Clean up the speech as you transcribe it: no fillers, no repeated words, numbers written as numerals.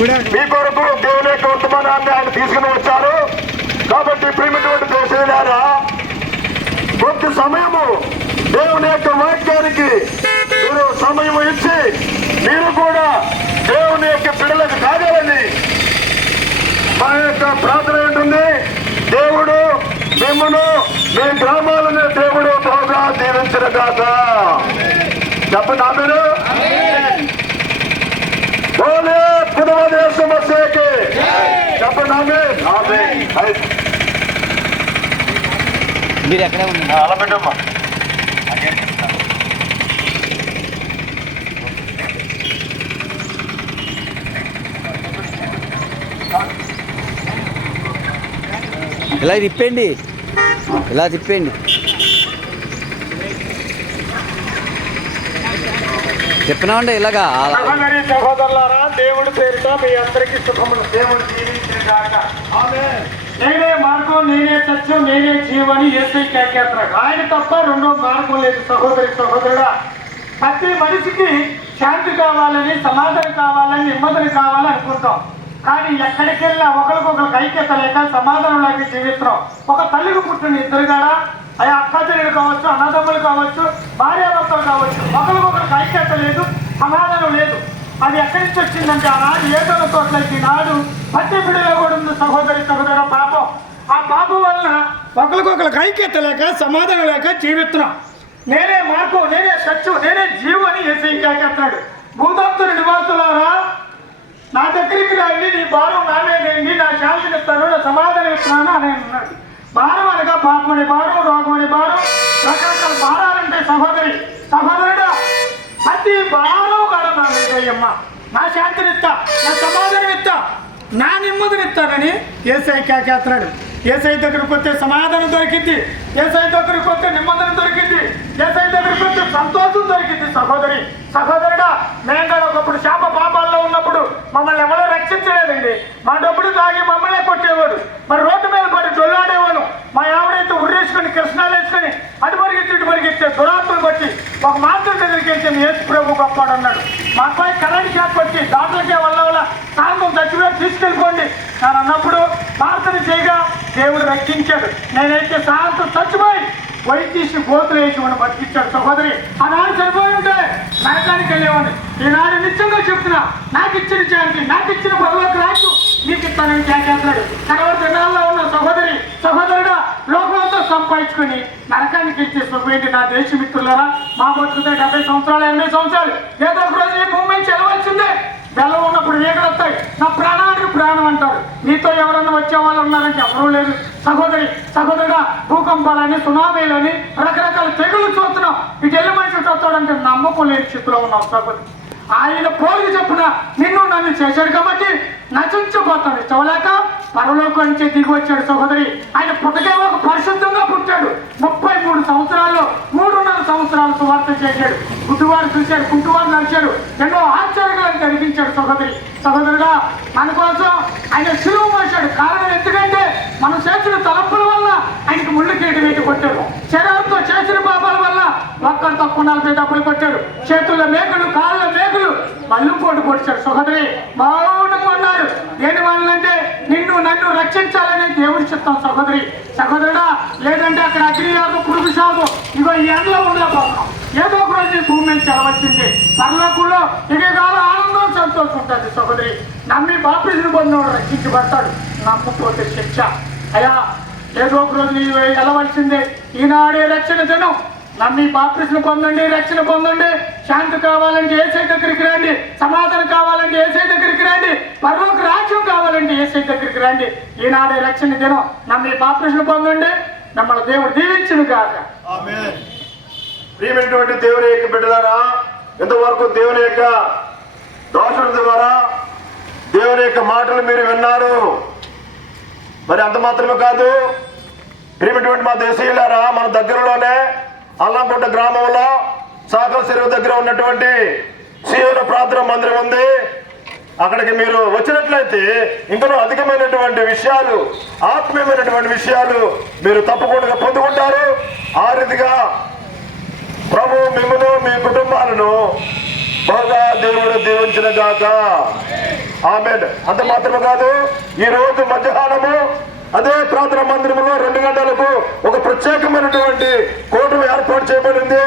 మీ కొరకు దేవుని యొక్క వర్తమానాన్ని ఆయన తీసుకుని వచ్చారు. కాబట్టి ప్రియమైనటువంటి దేశీయులారా, కొద్ది సమయము దేవుని యొక్క వాక్యానికి మీరు సమయం ఇచ్చి మీరు కూడా దేవుని యొక్క బిడ్డలకు కాగాలని మా యొక్క ప్రార్థన ఉంటుంది. దేవుడు మిమ్మల్ని మీ గ్రామాలను దేవుడు బాగా దీవించిన కాక చెప్పండి. ఆమెను సమస్యకి చెప్పండి. ఆమె మీరు ఎక్కడే ఉన్నారు? అలా పెట్టమ్మా. ఇలా తిప్పండి, ఇలా తిప్పండి. చెప్పినామండి ఇలాగా. సహోదరులారా, దేవుడి పేరిట మీ అందరికీ శుభములు. దేవుడు దీవించిన గాక. ఆమేన్. నేనే మార్గం, నేనే సత్యం, నేనే జీవని యేసయ్య కేకేస్తున్నాడు. ఆయన తప్ప రెండో మార్గం లేదు. సహోదరుడా, ప్రతి మనిషికి శాంతి కావాలని, సమాధానం కావాలని, నెమ్మదిని కావాలని అనుకుంటాం. కానీ ఎక్కడికి వెళ్ళినా ఒకరికొకరికి ఐక్యత లేక, సమాధానం లేక జీవిస్తున్నాం. ఒక తల్లికి పుట్టిన ఇద్దరు కాడా, అయ్యా అక్కచెల్లెలు కావచ్చు, అన్నదమ్ములు కావచ్చు, భార్యాభర్తలు కావచ్చు, ఒకరికొకరికి ఐక్యత లేదు, సమాధానం లేదు. అది ఎక్కడి నుంచి వచ్చిందంటే ఆనాడు ఏదైనా తోట్లకి నాడు పట్టి బిడ్డలో కూడా ఉంది. సహోదరుల పాపం. ఆ పాపం వలన ఒకరికొకరికి ఐక్యత లేక, సమాధానం లేక జీవిస్తున్నాం. నేనే మార్గం, నేనే సత్యం, నేనే జీవం అని యేసయ్య కేకేస్తున్నాడు. భూతత్తుని నివాసులారా, నా దగ్గరికి రండి, నీ భారం నా మీద వేయండి, నా శాంతిని ఇస్తాను, నా సమాధానం ఇస్తున్నాను అని అన్నాడు. భారం అనగా పాపం అనే భారం, రోగం అనే భారం, రకరకాల భారాలంటే సహోదరుడా, ప్రతి భారం కూడా నా మీద అయ్యమ్మ, నా శాంతిని ఇస్తా, నా సమాధానం ఇస్తా, నా నెమ్మదిని ఇస్తానని యేసయ్య కేకేస్తున్నాడు. యేసయ్య దగ్గరికి వస్తే సమాధానం దొరికింది, యేసయ్య దగ్గరికి వస్తే నెమ్మదిని దొరికింది, యేసయ్య దగ్గరికి వస్తే సంతోషం దొరికింది. సహోదరుడా, మేము కూడా ఒకప్పుడు శాప పాపాల్లో ఉన్నప్పుడు మమ్మల్ని ఎవరో రక్షించలేదండి. మా డబ్బులు తాగి మమ్మల్ని కొట్టేవాడు, మరి రోడ్డు మీద పడి డొల్లాడేవాడు. మా ఆవిడైతే ఉర్రేసుకుని కృష్ణాలు వేసుకుని అటు పరిగెత్తే దురాత్మలు బట్టి ఒక మాత్రం దగ్గరికి వెళ్తే యేసు ప్రభు గొప్పవాడు అన్నాడు. మా అబ్బాయి కరెంట్ షాక్ వచ్చి డాక్టర్కే వల్ల సాయంత్రం చచ్చిపోయి తీసుకెళ్ళిపోండి నేను అన్నప్పుడు ప్రార్థన చేయగా దేవుడు రక్షించాడు. నేనైతే సాయంత్రం చచ్చిపోయి వైద్యుసి గోతులు వేసి మనం బతికించాడు. సహోదరి, ఆనాడు చనిపోయి ఉంటే నరకానికి వెళ్ళేవాడిని. ఈనాడు నిత్యంగా చెప్తున్నా, నాకు ఇచ్చిన శాంతి, నాకు ఇచ్చిన పరలోక రాజు నీకు ఇస్తానని కేకేస్తున్నాడు. కడవరి దినాల్లో ఉన్న సహోదరుడా, లోకంతో సంపాదించుకుని నరకానికి ఇచ్చే సుఖమేంటి? నా దేశమిత్రులారా, మా బతుకుతే 70 సంవత్సరాలు 80 సంవత్సరాలు ఏదో ఒక రోజు ఈ భూమి నుంచి వెళ్ళవలసిందే. బెల్లం ఉన్నప్పుడు ఏకలు వస్తాయి. నా ప్రాణానికి ప్రాణం అంటారు. నీతో ఎవరన్నా వచ్చే వాళ్ళు ఉన్నారంటే ఎవరూ లేదు. సహోదరుడా, భూకంపాలని, సునామీలని, రకరకాల తెగులు చూస్తున్నాం. ఇటు వెళ్ళి మనిషి వస్తాడంటే నమ్మకం లేని స్థితిలో ఉన్నాం. సహోదరి, ఆయన పోలిక చెప్పున నిన్ను నన్ను చేశాడు కాబట్టి నశించిపోతాడు. చవలేక పరలోకం నుంచి దిగి వచ్చాడు. సహోదరి, ఆయన పుట్టకే ఒక పరిశుద్ధంగా పుట్టాడు. 33 సంవత్సరాల్లో 3.5 సంవత్సరాలు సువార్త చేశాడు. గుడ్డివారు చూశాడు, కుంటువారు నడిచాడు, ఎన్నో ఆశ్చర్యాలను కలిగించాడు. సహోదరుడా, మన కోసం ఆయన శిలువ మోసాడు. కారణం ఎందుకంటే మనం చేసిన తలంపుల వల్ల ఆయనకి ముళ్ళు కేటు వేటి కొట్టాడు. శరీరంతో చేసిన పాపాల వల్ల ఒక్కరు తక్కువ 40 డబ్బులు కొట్టాడు. చేతుల్లో మేకులు, కాళ్ళ మేకులు, మళ్ళీ పోటు పొడిచాడు. సహోదరి, మౌనంగా ఉన్నారు. దేని వల్లంటే నిన్ను నన్ను రక్షించాలనే దేవుడి చిత్తం. సహోదరుడా, లేదంటే అక్కడ అగ్నియాగం, పురుగు సాగు, ఇగో ఈ ఎండలో ఉండలేకపోతున్నాం. ఏదో ఒక రోజు భూమి నుంచి సెలవచ్చింది. పరలోకంలో ఇకకాల ఆనందం, సంతోషం ఉంటుంది. సహోదరి, నమ్మి బాప్తిజం పొందినవాడు రక్షించబడతాడు, నమ్మకపోతే శిక్ష. అయ్యా, ఏదో ఒక రోజు నీవు వెళ్ళవలసిందే. ఈనాడే రక్షణ దినం. నమ్మి బాప్తిజం పొందండి, రక్షణ పొందండి. శాంతి కావాలంటే యేసయ్య దగ్గరికి రండి, సమాధానం కావాలంటే యేసయ్య దగ్గరికి రండి, పరలోక రాజ్యం కావాలంటే యేసయ్య దగ్గరికి రండి. ఈనాడే రక్షణ దినం. నమ్మి బాప్తిజం పొందండి. మమ్మల్ని దేవుడు దీవించును గాక. ఆమేన్. ప్రియమైనటువంటి దేవుని యొక్క బిడ్డలారా, ఇంతవరకు దేవుని యొక్క దోషుల ద్వారా దేవుని యొక్క మాటలు మీరు విన్నారు. మరి అంత మాత్రమే కాదు, ప్రియమైనటువంటి మా దేశీయులారా, మన దగ్గరలోనే అల్లంకుంట గ్రామంలో సాగర్ చెరువు దగ్గర ఉన్నటువంటి సీఎం ప్రార్థన మందిరం ఉంది. అక్కడికి మీరు వచ్చినట్లయితే ఇంకనూ అధికమైనటువంటి విషయాలు, ఆత్మీయమైనటువంటి విషయాలు మీరు తప్పకుండా పొందుకుంటారు. ఆ రీతిగా ప్రభు మిమ్మల్ని, మీ కుటుంబాలను బాగా దేవుడు దీవించిన గాక. ఆమేన్. అంత మాత్రమే కాదు, ఈ రోజు మధ్యాహ్నము అదే ప్రార్థన మందిరంలో 2 గంటలకు ఒక ప్రత్యేకమైనటువంటి కూటమి ఏర్పాటు చేయబడింది.